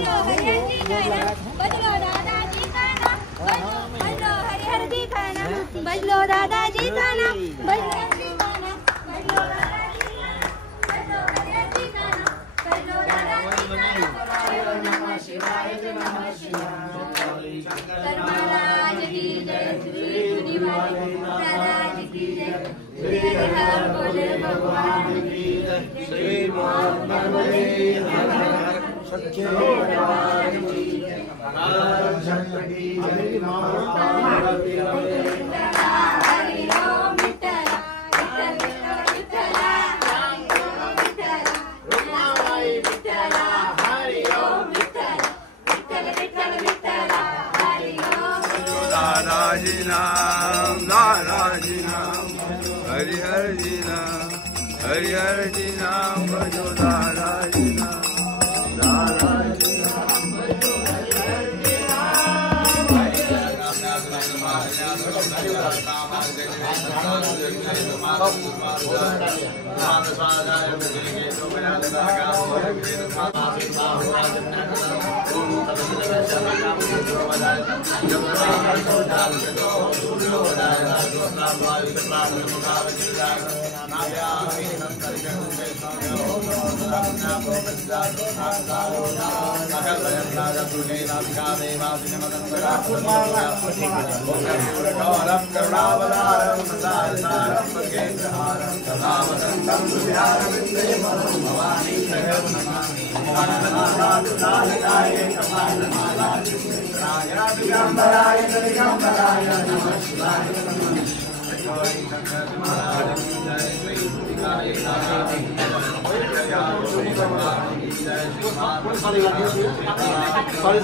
बजलो हरिहर जी का नाम, बजलो दादाजी का नाम, बजलो हरिहर जी का नाम, बजलो दादाजी का नाम, बजलो जी का नाम, बजलो दादाजी का नाम, बजलो हरिहर जी का नाम, बजलो दादाजी का नाम। ओम नमः शिवाय, नमः शिवाय। धर्मराज की जय, श्री गुरुवाले महाराज की जय, श्री हर भोले भगवान की जय, श्री महात्मने हर हर सच्चे दरबार की जय, नारायण की जय, हरि ओम विठ्ठला, विठ्ठला विठ्ठला, राम विठ्ठला, रुक्माबाई विठ्ठला, हरि ओम विठ्ठला, विठ्ठल विठ्ठल विठ्ठला, हरि ओम। दादाजी नाम, दादाजी नाम, हरिहर जी नाम, हरिहर जी नाम, भजो दादाजी नाम, दादाजी नाम, भजो हरिहर जी नाम, हरिहर Sorry,